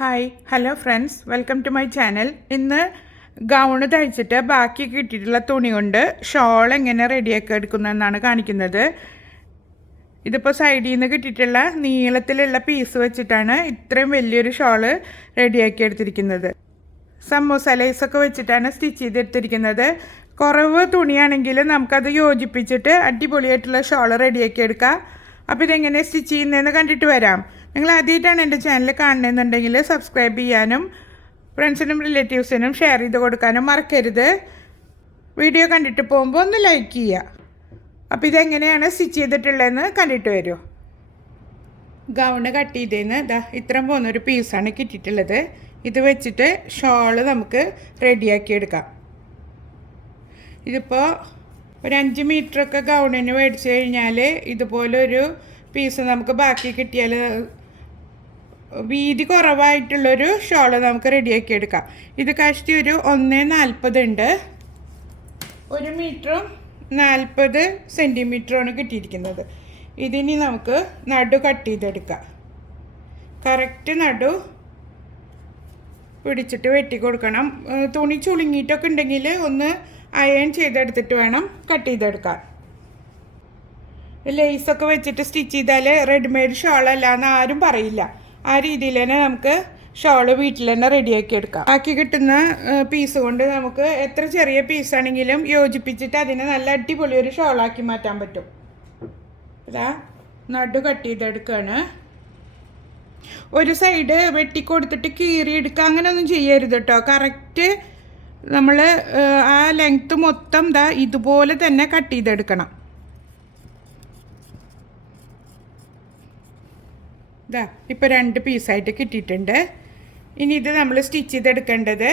Hi hello friends, welcome to my channel. ഇന്ന് gown തയ്ച്ചിട്ട് ബാക്കി കിട്ടിയിട്ടുള്ള തുണി കൊണ്ട് ഷോൾ എങ്ങനെ റെഡിയാക്കി എടുക്കുന്നതെന്നാണ് കാണിക്കുന്നത്. ഇതിപ്പോൾ സൈഡിൽ നിന്ന് കിട്ടിയിട്ടുള്ള നീളത്തിലുള്ള പീസ് വെച്ചിട്ടാണ് ഇത്രയും വലിയൊരു ഷോള് റെഡിയാക്കി എടുത്തിരിക്കുന്നത്. സമൂസ ലൈസൊക്കെ വെച്ചിട്ടാണ് സ്റ്റിച്ച് ചെയ്തെടുത്തിരിക്കുന്നത്. കുറവ് തുണിയാണെങ്കിൽ നമുക്കത് യോജിപ്പിച്ചിട്ട് അടിപൊളിയായിട്ടുള്ള ഷോൾ റെഡിയാക്കി എടുക്കാം. അപ്പോൾ ഇതെങ്ങനെ സ്റ്റിച്ച് ചെയ്യുന്നതെന്ന് കണ്ടിട്ട് വരാം. നിങ്ങൾ ആദ്യമായിട്ടാണ് എൻ്റെ ചാനൽ കാണുന്നതെന്നുണ്ടെങ്കിൽ സബ്സ്ക്രൈബ് ചെയ്യാനും ഫ്രണ്ട്സിനും റിലേറ്റീവ്സിനും ഷെയർ ചെയ്ത് കൊടുക്കാനും മറക്കരുത്. വീഡിയോ കണ്ടിട്ട് പോകുമ്പോൾ ഒന്ന് ലൈക്ക് ചെയ്യുക. അപ്പോൾ ഇതെങ്ങനെയാണ് സ്റ്റിച്ച് ചെയ്തിട്ടുള്ളതെന്ന് കണ്ടിട്ട് വരുമോ. ഗൗണ് കട്ട് ചെയ്തതിന് ഇത്രയും പോകുന്നൊരു പീസാണ് കിട്ടിയിട്ടുള്ളത്. ഇത് വെച്ചിട്ട് ഷോള് നമുക്ക് റെഡിയാക്കി എടുക്കാം. ഇതിപ്പോൾ ഒരു 5 മീറ്ററൊക്കെ ഗൗണിന് മേടിച്ച് കഴിഞ്ഞാൽ ഇതുപോലൊരു പീസ് നമുക്ക് ബാക്കി കിട്ടിയാൽ വീതി കുറവായിട്ടുള്ളൊരു ഷോള് നമുക്ക് റെഡിയാക്കി എടുക്കാം. ഇത് കഷ്ടി ഒരു 1.40 ഉണ്ട്. 1 മീറ്ററും 40 സെൻറ്റിമീറ്ററുമാണ് കിട്ടിയിരിക്കുന്നത്. ഇതിനി നമുക്ക് നടു കട്ട് ചെയ്തെടുക്കാം. കറക്റ്റ് നടു പിടിച്ചിട്ട് വെട്ടി കൊടുക്കണം. തുണി ചുളുങ്ങിയിട്ടൊക്കെ ഉണ്ടെങ്കിൽ ഒന്ന് അയൺ ചെയ്തെടുത്തിട്ട് വേണം കട്ട് ചെയ്തെടുക്കാൻ. ലേസൊക്കെ വെച്ചിട്ട് സ്റ്റിച്ച് ചെയ്താൽ റെഡിമെയ്ഡ് ഷോളല്ല എന്ന് ആരും പറയില്ല. ആ രീതിയിൽ തന്നെ നമുക്ക് ഷോള് വീട്ടിൽ തന്നെ റെഡിയാക്കി എടുക്കാം. ബാക്കി കിട്ടുന്ന പീസ് കൊണ്ട് നമുക്ക് എത്ര ചെറിയ പീസാണെങ്കിലും യോജിപ്പിച്ചിട്ട് അതിനെ നല്ല അടിപൊളി ഒരു ഷോളാക്കി മാറ്റാൻ പറ്റും. ഇതാ നടു കട്ട് ചെയ്തെടുക്കുകയാണ്. ഒരു സൈഡ് വെട്ടിക്കൊടുത്തിട്ട് കീറിയെടുക്കുക അങ്ങനെയൊന്നും ചെയ്യരുത് കേട്ടോ. കറക്റ്റ് നമ്മൾ ആ ലെങ്ത്ത് മൊത്തം ഇതുപോലെ തന്നെ കട്ട് ചെയ്തെടുക്കണം. ഇപ്പോൾ 2 പീസായിട്ട് കിട്ടിയിട്ടുണ്ട്. ഇനി ഇത് നമ്മൾ സ്റ്റിച്ച് ചെയ്തെടുക്കേണ്ടത്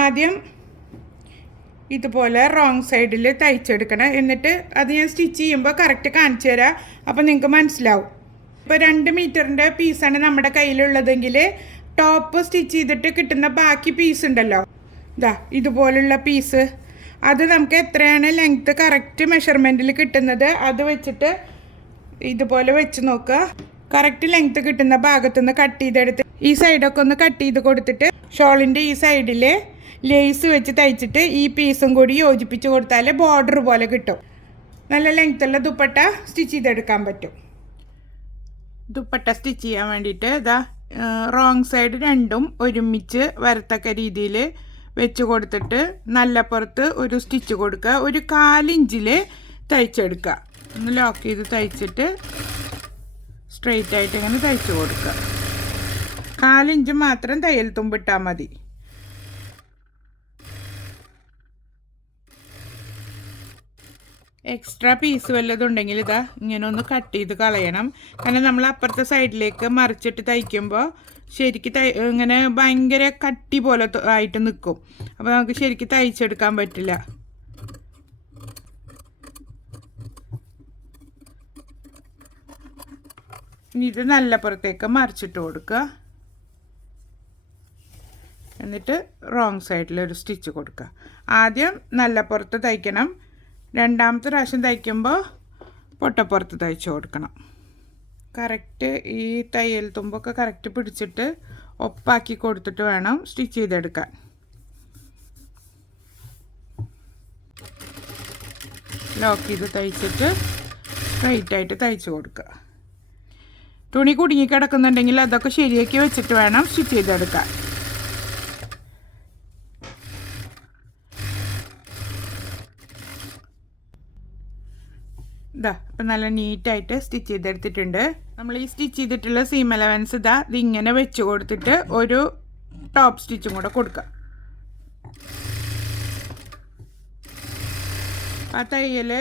ആദ്യം ഇതുപോലെ റോങ് സൈഡിൽ തയ്ച്ചെടുക്കണം. എന്നിട്ട് അത് ഞാൻ സ്റ്റിച്ച് ചെയ്യുമ്പോൾ കറക്റ്റ് കാണിച്ചു തരാം. അപ്പോൾ നിങ്ങൾക്ക് മനസ്സിലാവും. ഇപ്പോൾ 2 മീറ്ററിൻ്റെ പീസാണ് നമ്മുടെ കയ്യിലുള്ളതെങ്കിൽ ടോപ്പ് സ്റ്റിച്ച് ചെയ്തിട്ട് കിട്ടുന്ന ബാക്കി പീസ് ഉണ്ടല്ലോ, ഇതുപോലുള്ള പീസ്, അത് നമുക്ക് എത്രയാണ് ലെങ്ത്ത് കറക്റ്റ് മെഷർമെൻറ്റിൽ കിട്ടുന്നത് അത് വെച്ചിട്ട് ഇതുപോലെ വെച്ച് നോക്കുക. കറക്റ്റ് ലെങ്ത്ത് കിട്ടുന്ന ഭാഗത്തുനിന്ന് കട്ട് ചെയ്തെടുത്ത് ഈ സൈഡൊക്കെ ഒന്ന് കട്ട് ചെയ്ത് കൊടുത്തിട്ട് ഷോളിൻ്റെ ഈ സൈഡിൽ ലേസ് വെച്ച് തയ്ച്ചിട്ട് ഈ പീസും കൂടി യോജിപ്പിച്ച് കൊടുത്താൽ ബോർഡർ പോലെ കിട്ടും. നല്ല ലെങ്ത്തുള്ള ദുപ്പട്ട സ്റ്റിച്ച് ചെയ്തെടുക്കാൻ പറ്റും. ദുപ്പട്ട സ്റ്റിച്ച് ചെയ്യാൻ വേണ്ടിയിട്ട് റോങ് സൈഡ് രണ്ടും ഒരുമിച്ച് വരത്തക്ക രീതിയിൽ വെച്ച് കൊടുത്തിട്ട് നല്ല പുറത്ത് ഒരു സ്റ്റിച്ച് കൊടുക്കുക. ഒരു 1/4 ഇഞ്ചിൽ തയ്ച്ചെടുക്കുക. ഒന്ന് ലോക്ക് ചെയ്ത് തയ്ച്ചിട്ട് സ്ട്രെയിറ്റ് ആയിട്ട് ഇങ്ങനെ തയ്ച്ച് കൊടുക്കുക. 1/4 ഇഞ്ച് മാത്രം തയ്യൽ തുമ്പിട്ടാൽ മതി. എക്സ്ട്രാ പീസ് വല്ലതുണ്ടെങ്കിൽ ഇങ്ങനെ ഒന്ന് കട്ട് ചെയ്ത് കളയണം. കാരണം നമ്മൾ അപ്പുറത്തെ സൈഡിലേക്ക് മറിച്ചിട്ട് തയ്ക്കുമ്പോൾ ശരിക്കും ഇങ്ങനെ ഭയങ്കര കട്ടി പോലെ ആയിട്ട് നിൽക്കും. അപ്പോൾ നമുക്ക് ശരിക്കും തയ്ച്ചെടുക്കാൻ പറ്റില്ല. ഇനി ഇത് നല്ല പുറത്തേക്ക് മറിച്ചിട്ട് കൊടുക്കുക. എന്നിട്ട് റോങ് സൈഡിൽ ഒരു സ്റ്റിച്ച് കൊടുക്കുക. ആദ്യം നല്ല പുറത്ത് തയ്ക്കണം. രണ്ടാമത്തെ പ്രാവശ്യം തയ്ക്കുമ്പോൾ പൊട്ടപ്പുറത്ത് തയ്ച്ച് കൊടുക്കണം. കറക്റ്റ് ഈ തയ്യൽ തുമ്പൊക്കെ കറക്റ്റ് പിടിച്ചിട്ട് ഒപ്പാക്കി കൊടുത്തിട്ട് വേണം സ്റ്റിച്ച് ചെയ്തെടുക്കാൻ. ലോക്ക് ചെയ്ത് തയ്ച്ചിട്ട് സ്ട്രൈറ്റായിട്ട് തയ്ച്ച് കൊടുക്കുക. തുണി കുടുങ്ങി കിടക്കുന്നുണ്ടെങ്കിൽ അതൊക്കെ ശരിയാക്കി വെച്ചിട്ട് വേണം സ്റ്റിച്ച് ചെയ്തെടുക്കാൻ. ഇപ്പം നല്ല നീറ്റായിട്ട് സ്റ്റിച്ച് ചെയ്തെടുത്തിട്ടുണ്ട്. നമ്മൾ ഈ സ്റ്റിച്ച് ചെയ്തിട്ടുള്ള സീം അലവൻസ് ഇതിങ്ങനെ വെച്ച് കൊടുത്തിട്ട് ഒരു ടോപ്പ് സ്റ്റിച്ചും കൂടെ കൊടുക്കുക. ആ തയ്യൽ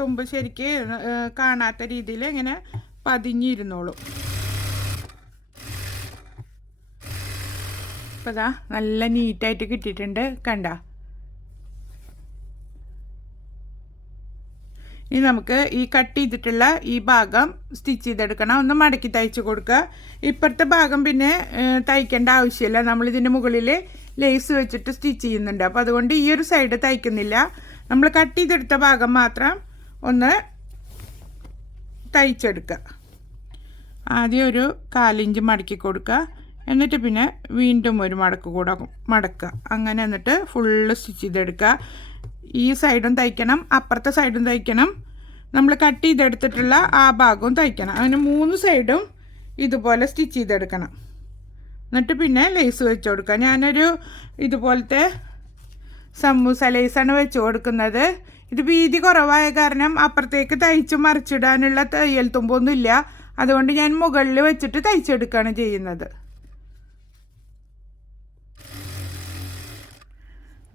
തുമ്പ് ശരിക്ക് കാണാത്ത രീതിയിൽ ഇങ്ങനെ പതിഞ്ഞിരുന്നോളൂ. അപ്പം നല്ല നീറ്റായിട്ട് കിട്ടിയിട്ടുണ്ട്. കണ്ട. ഇനി നമുക്ക് ഈ കട്ട് ചെയ്തിട്ടുള്ള ഈ ഭാഗം സ്റ്റിച്ച് ചെയ്തെടുക്കണം. ഒന്ന് മടക്കി തയ്ച്ച് കൊടുക്കുക. ഇപ്പുറത്തെ ഭാഗം പിന്നെ തയ്ക്കേണ്ട ആവശ്യമില്ല. നമ്മളിതിൻ്റെ മുകളിൽ ലേസ് വെച്ചിട്ട് സ്റ്റിച്ച് ചെയ്യുന്നുണ്ട്. അപ്പോൾ അതുകൊണ്ട് ഈ ഒരു സൈഡ് തയ്ക്കുന്നില്ല. നമ്മൾ കട്ട് ചെയ്തെടുത്ത ഭാഗം മാത്രം ഒന്ന് തയ്ച്ചെടുക്കുക. ആദ്യം ഒരു 1/4 ഇഞ്ച് മടക്കി കൊടുക്കുക. എന്നിട്ട് പിന്നെ വീണ്ടും ഒരു മടക്ക് കൂടെ മടക്കുക. അങ്ങനെ എന്നിട്ട് ഫുള്ള് സ്റ്റിച്ച് ചെയ്തെടുക്കുക. ഈ സൈഡും തയ്ക്കണം, അപ്പുറത്തെ സൈഡും തയ്ക്കണം, നമ്മൾ കട്ട് ചെയ്തെടുത്തിട്ടുള്ള ആ ഭാഗവും തയ്ക്കണം. അങ്ങനെ 3 സൈഡും ഇതുപോലെ സ്റ്റിച്ച് ചെയ്തെടുക്കണം. എന്നിട്ട് പിന്നെ ലേസ് വെച്ച് കൊടുക്കുക. ഞാനൊരു ഇതുപോലത്തെ സമൂസ ലേസാണ് വെച്ച് കൊടുക്കുന്നത്. ഇത് വീതി കുറവായ കാരണം അപ്പുറത്തേക്ക് തയ്ച്ച് മറിച്ചിടാനുള്ള തയ്യൽ തുമ്പൊന്നുമില്ല. അതുകൊണ്ട് ഞാൻ മുകളിൽ വെച്ചിട്ട് തയ്ച്ചെടുക്കുകയാണ് ചെയ്യുന്നത്.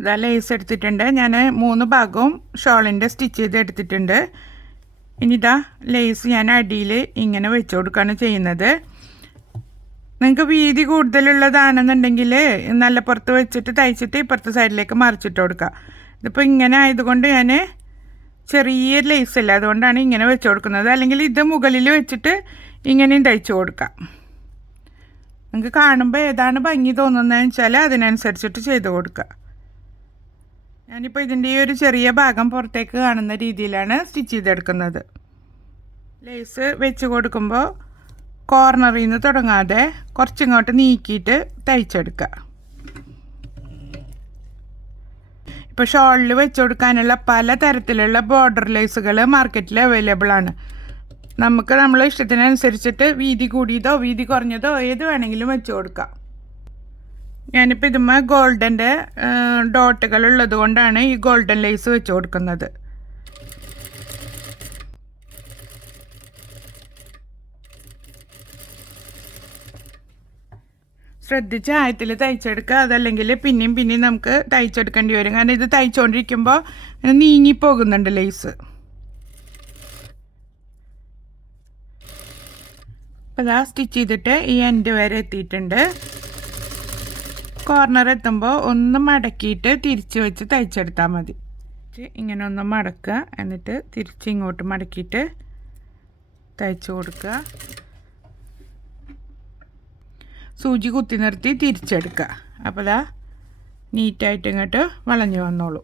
ഇതാ ലേസ് എടുത്തിട്ടുണ്ട്. ഞാൻ 3 ഭാഗവും ഷോളിൻ്റെ സ്റ്റിച്ച് ചെയ്ത് എടുത്തിട്ടുണ്ട്. ഇനി ഇതാ ലേസ് ഞാൻ അടിയിൽ ഇങ്ങനെ വെച്ച് കൊടുക്കുകയാണ് ചെയ്യുന്നത്. നിങ്ങൾക്ക് വീതി കൂടുതലുള്ളതാണെന്നുണ്ടെങ്കിൽ നല്ല പുറത്ത് വെച്ചിട്ട് തയ്ച്ചിട്ട് ഇപ്പുറത്തെ സൈഡിലേക്ക് മറിച്ചിട്ട് കൊടുക്കുക. ഇതിപ്പോൾ ഇങ്ങനെ ആയതുകൊണ്ട് ഞാൻ ചെറിയ ലേസ് അല്ല, അതുകൊണ്ടാണ് ഇങ്ങനെ വെച്ച് കൊടുക്കുന്നത്. അല്ലെങ്കിൽ ഇത് മുകളിൽ വെച്ചിട്ട് ഇങ്ങനെയും തയ്ച്ച് കൊടുക്കാം. നിങ്ങൾക്ക് കാണുമ്പോൾ ഏതാണ് ഭംഗി തോന്നുന്നതെന്ന് വെച്ചാൽ അതിനനുസരിച്ചിട്ട് ചെയ്ത് കൊടുക്കുക. ഞാനിപ്പോൾ ഇതിൻ്റെ ഈ ഒരു ചെറിയ ഭാഗം പുറത്തേക്ക് കാണുന്ന രീതിയിലാണ് സ്റ്റിച്ച് ചെയ്തെടുക്കുന്നത്. ലേസ് വെച്ച് കൊടുക്കുമ്പോൾ കോർണറിൽ നിന്ന് തുടങ്ങാതെ കുറച്ചിങ്ങോട്ട് നീക്കിയിട്ട് തയ്ച്ചെടുക്കുക. ഇപ്പോൾ ഷോളിൽ വെച്ച് കൊടുക്കാനുള്ള പല തരത്തിലുള്ള ബോർഡർ ലേസുകൾ മാർക്കറ്റിൽ അവൈലബിൾ ആണ്. നമുക്ക് നമ്മളെ ഇഷ്ടത്തിനനുസരിച്ചിട്ട് വീതി കൂടിയതോ വീതി കുറഞ്ഞതോ ഏത് വേണമെങ്കിലും വെച്ച് കൊടുക്കാം. ഞാനിപ്പോൾ ഇതുമ്മ ഗോൾഡൻ്റെ ഡോട്ടുകൾ ഉള്ളത് കൊണ്ടാണ് ഈ ഗോൾഡൻ ലേസ് വെച്ച് കൊടുക്കുന്നത്. ശ്രദ്ധിച്ച് ആയത്തിൽ തയ്ച്ചെടുക്കുക. അതല്ലെങ്കിൽ പിന്നെയും നമുക്ക് തയ്ച്ചെടുക്കേണ്ടി വരും. കാരണം ഇത് തയ്ച്ചുകൊണ്ടിരിക്കുമ്പോൾ നീങ്ങിപ്പോകുന്നുണ്ട് ലേസ്. അപ്പോൾ ഇതാ സ്റ്റിച്ച് ചെയ്തിട്ട് ഈ എൻഡ് വരെ എത്തിയിട്ടുണ്ട്. കോർണർ എത്തുമ്പോൾ ഒന്ന് മടക്കിയിട്ട് തിരിച്ച് വെച്ച് തയ്ച്ചെടുത്താൽ മതി. ഇങ്ങനെ ഒന്ന് മടക്കുക, എന്നിട്ട് തിരിച്ച് ഇങ്ങോട്ട് മടക്കിയിട്ട് തയ്ച്ച് കൊടുക്കുക. സൂചി കുത്തി നിർത്തി തിരിച്ചെടുക്കുക. അപ്പോൾ ഇതാ നീറ്റായിട്ട് ഇങ്ങോട്ട് വളഞ്ഞു വന്നോളൂ.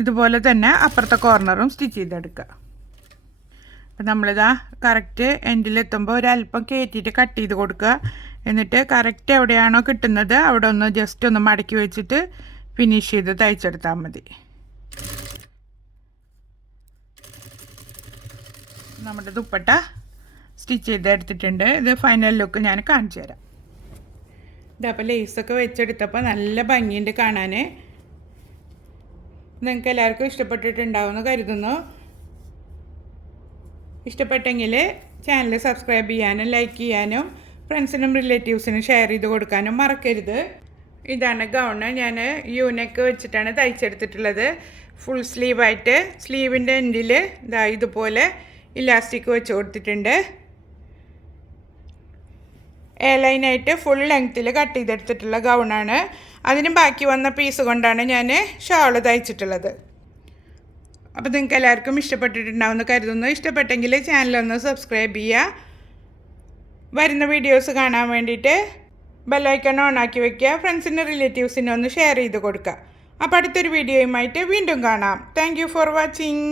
ഇതുപോലെ തന്നെ അപ്പുറത്തെ കോർണറും സ്റ്റിച്ച് ചെയ്തെടുക്കുക. അപ്പം നമ്മളിതാ കറക്റ്റ് എൻഡിലെത്തുമ്പോൾ ഒരല്പം കയറ്റിയിട്ട് കട്ട് ചെയ്ത് കൊടുക്കുക. എന്നിട്ട് കറക്റ്റ് എവിടെയാണോ കിട്ടുന്നത് അവിടെ ഒന്ന് ജസ്റ്റ് ഒന്ന് മടക്കി വെച്ചിട്ട് ഫിനിഷ് ചെയ്ത് തയ്ച്ചെടുത്താൽ മതി. നമ്മുടെ ദുപ്പട്ട സ്റ്റിച്ച് ചെയ്തെടുത്തിട്ടുണ്ട്. ഇത് ഫൈനൽ ലുക്ക് ഞാൻ കാണിച്ചു തരാം. ഇതപ്പോൾ ലേസൊക്കെ വെച്ചെടുത്തപ്പോൾ നല്ല ഭംഗിയുണ്ട് കാണാൻ. നിങ്ങൾക്ക് എല്ലാവർക്കും ഇഷ്ടപ്പെട്ടിട്ടുണ്ടാവുമെന്ന് കരുതുന്നു. ഇഷ്ടപ്പെട്ടെങ്കിൽ ചാനൽ സബ്സ്ക്രൈബ് ചെയ്യാനും ലൈക്ക് ചെയ്യാനും ഫ്രണ്ട്സിനും റിലേറ്റീവ്സിനും ഷെയർ ചെയ്ത് കൊടുക്കാനും മറക്കരുത്. ഇതാണ് ഗൗണ്. ഞാൻ യൂനെക്ക് വെച്ചിട്ടാണ് തയ്ച്ചെടുത്തിട്ടുള്ളത്. ഫുൾ സ്ലീവായിട്ട് സ്ലീവിൻ്റെ എൻഡിൽ ഇതാ ഇതുപോലെ ഇലാസ്റ്റിക് വെച്ച് കൊടുത്തിട്ടുണ്ട്. എ ലൈനായിട്ട് ഫുൾ ലെങ്ത്തിൽ കട്ട് ചെയ്തെടുത്തിട്ടുള്ള ഗൗണാണ്. അതിന് ബാക്കി വന്ന പീസ് കൊണ്ടാണ് ഞാൻ ഷോള് തയ്ച്ചിട്ടുള്ളത്. അപ്പോൾ നിങ്ങൾക്ക് എല്ലാവർക്കും ഇഷ്ടപ്പെട്ടിട്ടുണ്ടാവുമെന്ന് കരുതുന്നു. ഇഷ്ടപ്പെട്ടെങ്കിൽ ചാനലൊന്ന് സബ്സ്ക്രൈബ് ചെയ്യുക. വരുന്ന വീഡിയോസ് കാണാൻ വേണ്ടിയിട്ട് ബെല്ലൈക്കൺ ഓണാക്കി വയ്ക്കുക. ഫ്രണ്ട്സിനും റിലേറ്റീവ്സിനും ഒന്ന് ഷെയർ ചെയ്ത് കൊടുക്കുക. അപ്പോൾ അടുത്തൊരു വീഡിയോയുമായിട്ട് വീണ്ടും കാണാം. Thank you for watching.